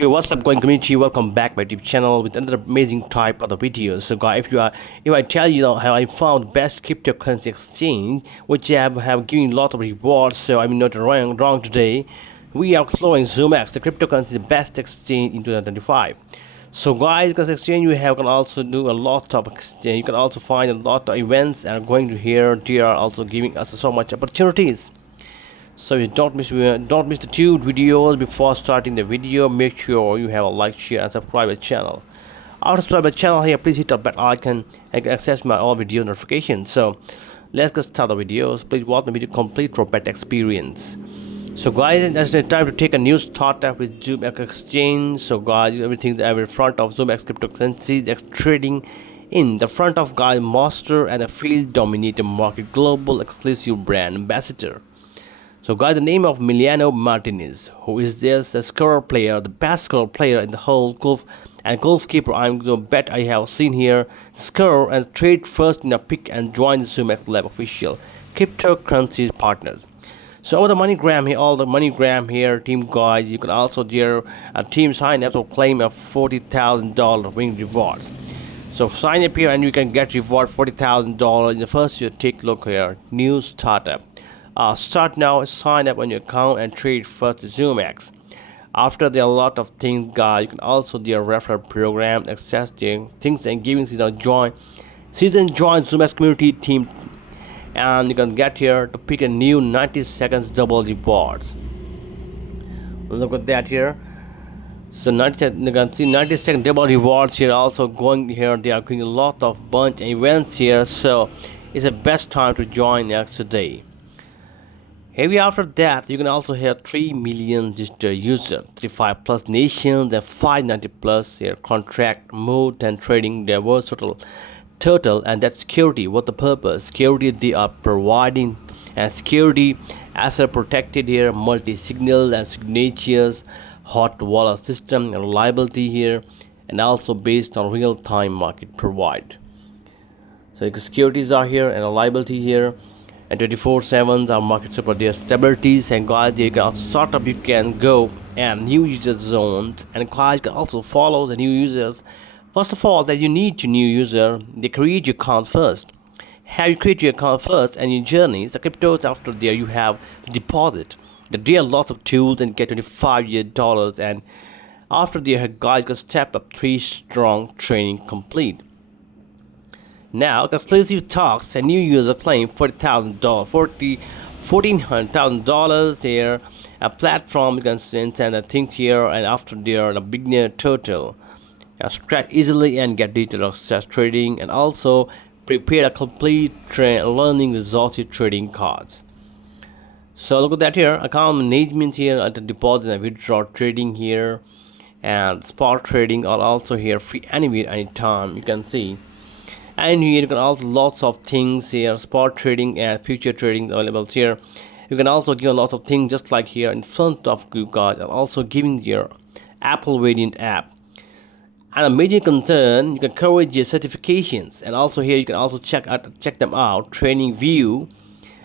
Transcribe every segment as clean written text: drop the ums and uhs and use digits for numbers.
Hey, what's up, going community? Welcome back my YouTube channel with another amazing type of the videos. So, guys, if I tell you how I found best cryptocurrency exchange, which have given a lot of rewards, so I'm not wrong today. We are exploring Zoomex, the cryptocurrency best exchange in 2025. So, guys, because exchange you have can also do a lot of exchange. You can also find a lot of events and going to here. They are also giving us so much opportunities. So you don't miss the two videos before starting the video. Make sure you have a like, share, and subscribe to the channel. After subscribe to the channel here, please hit the bell icon and access my all video notifications. So let's get started the videos. Please watch the video complete for better experience. So guys, it's time to take a new startup with Zoomex Exchange. So guys, everything in front of Zoomex cryptocurrency trading in the front of guys master and a field dominated market global exclusive brand ambassador. So, guys, the name of Emiliano Martinez, who is this a scorer player, the best scorer player in the whole golf and golfkeeper I'm going to bet I have seen here. Score and trade first in a pick and join the Zoomex Lab official cryptocurrencies partners. So all the MoneyGram here, all the MoneyGram here, team guys, you can also there a team sign up to claim a $40,000 win rewards. So sign up here and you can get reward $40,000 in the first year. Take a look here, new startup. Start now, sign up on your account and trade first Zoomex. After there are a lot of things, guys, you can also do a referral program, access the things and giving season join Zoomex community team, and you can get here to pick a new 90 seconds double rewards. Look at that here. So 90 seconds, you can see 90-second double rewards here also going here. They are doing a lot of bunch of events here, so it's the best time to join next today. Heavy after that, you can also have 3 million registered users, 35 plus nations, and 590 plus their contract mode and trading their total, and that security. What the purpose? Security they are providing, and security asset protected here, multi-signal and signatures, hot wallet system, and reliability here, and also based on real-time market provide. So the securities are here and reliability here, and 24/7 are market support their stabilities. And guys, you can also startup, you can go and new user zones, and guys you can also follow the new users. First of all, that you need to new user, they create your account first. Have you create your account first and your journey the cryptos after there you have the deposit, the there are lots of tools and get $25 and after there guys can step up 3 strong training complete. Now, exclusive talks, a new user claim $40,000, $14,000 here. A platform you can send and the things here, and after there, a beginner total. Scratch easily and get digital access trading, and also prepare a complete learning results trading cards. So look at that here, account management here at the deposit and withdraw trading here, and spot trading are also here free anywhere anytime you can see. And here you can also lots of things here, spot trading and future trading available here. You can also give a lot of things just like here in front of you guys, and also giving your Apple variant app. And a major concern, you can coverage your certifications, and also here you can also check them out, training view,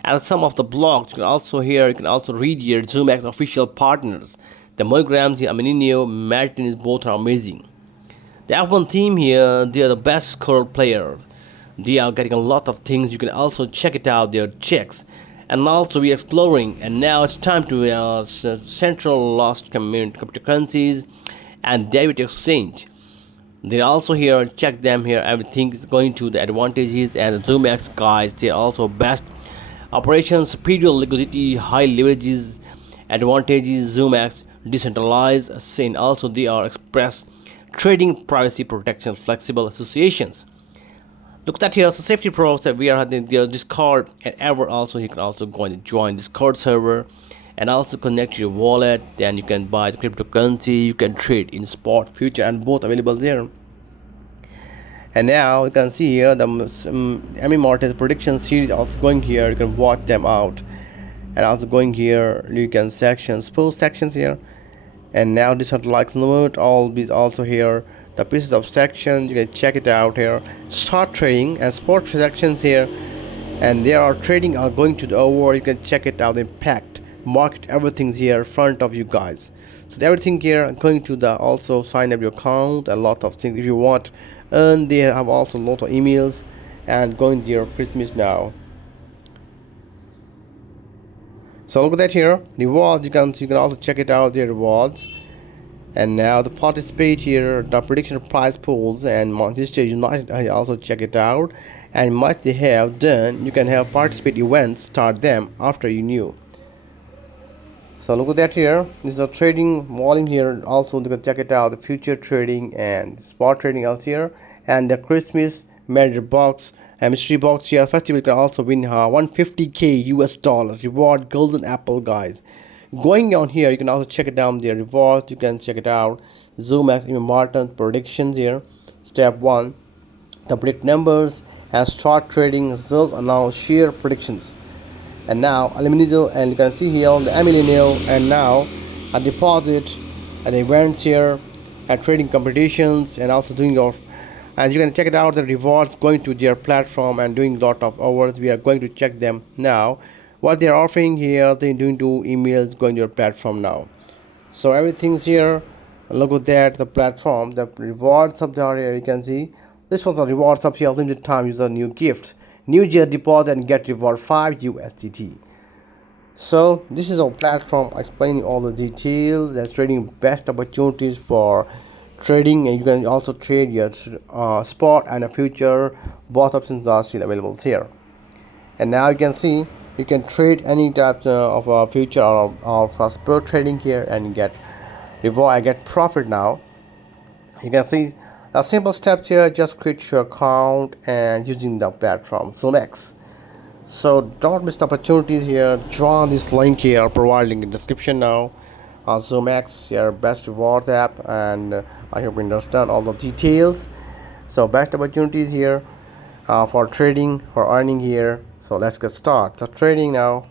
and some of the blogs. You can also here you can also read your Zoomex official partners. The MoneyGrams, the Aminio, Martinez, both are amazing. The F1 team here, they are the best score player. They are getting a lot of things. You can also check it out, their checks. And also we are exploring. And now it's time to centralized cryptocurrencies and debit exchange. They also here, check them here. Everything is going to the advantages and the Zoomex guys. They are also best operations, superior liquidity, high leverages, advantages, Zoomex, decentralized, and also they are express trading, privacy protection, flexible associations. Look at that here, so safety pros that we are having their Discord, and ever also you can also go and join Discord server and also connect your wallet. Then you can buy the cryptocurrency, you can trade in spot, future, and both available there. And now you can see here the Emmy Martinez prediction series also going here. You can watch them out, and also going here you can sections, post sections here. And now this one like note all these also here the pieces of sections, you can check it out here. Start trading and sport sections here, and there are trading are going to the over, you can check it out. Impact market everything here in front of you guys. So everything here going to the also sign up your account, a lot of things if you want. And they have also a lot of emails and going to your Christmas now. So look at that here, rewards. You can also check it out, the rewards. And now the participate here, the prediction prize pools and Manchester United. I also check it out, and much they have done. You can have participate events, start them after you knew. So look at that here. This is a trading volume here. Also you can check it out, the future trading and spot trading out here, and the Christmas measure box and mystery box here. Festival can also win 150k US dollar reward golden apple guys. Going on here, you can also check it down the rewards. You can check it out. Zoomex Martin predictions here. Step 1, the predict numbers and start trading results and now share predictions. And now Aluminio, and you can see here on the Emilio, and now a deposit and the events here and trading competitions and also doing your, and you can check it out, the rewards going to their platform and doing lot of hours. We are going to check them now what they are offering here. They're doing to emails going to your platform now. So everything's here. Look at that, the platform, the rewards up there here. You can see this was the rewards up here, limited time user new gift, new year deposit and get reward 5 USDT. So this is our platform explaining all the details and trading best opportunities for trading. And you can also trade your spot and a future. Both options are still available here. And now you can see you can trade any type of future or for spot trading here and get reward. I get profit now. You can see the simple steps here. Just create your account and using the platform Zoomex. So don't miss the opportunities here. Join this link here, provided link in description now. Zoomex, your best rewards app, and I hope you understand all the details. So best opportunities here for trading, for earning here. So let's get started. So trading now.